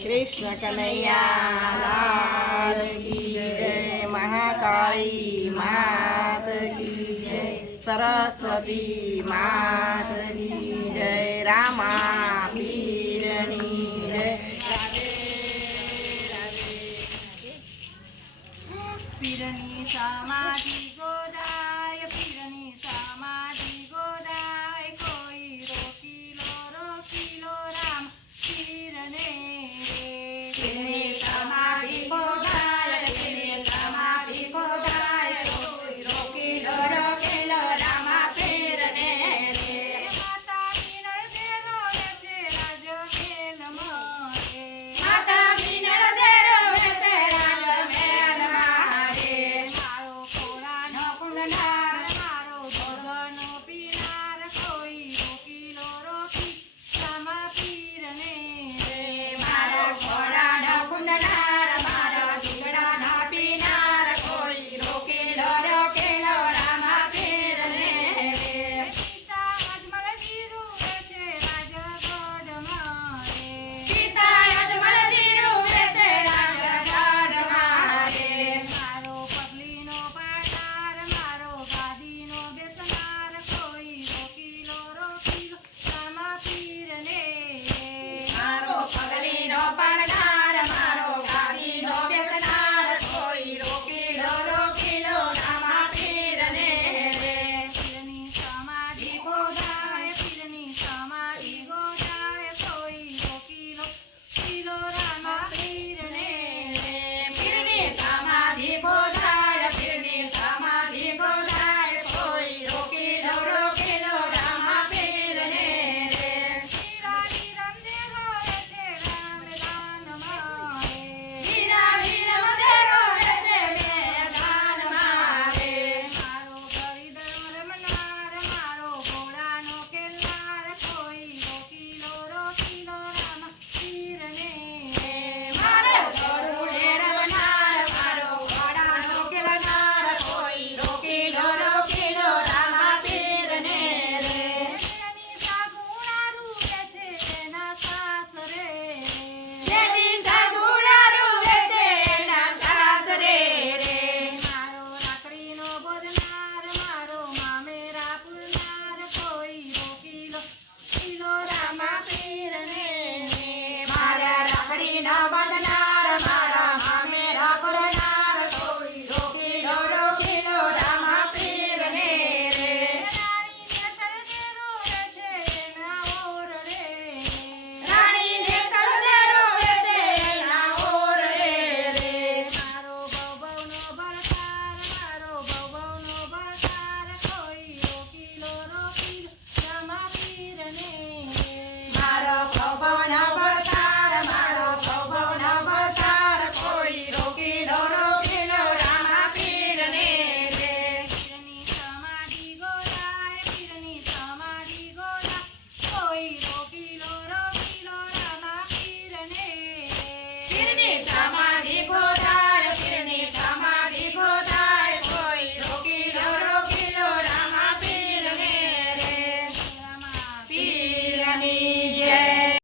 કૃષ્ણ કનૈયા જય, મહાકાળી માત કી જય, સરસ્વતી માત કી જય રામા પીરની જય પીરની સમાધિ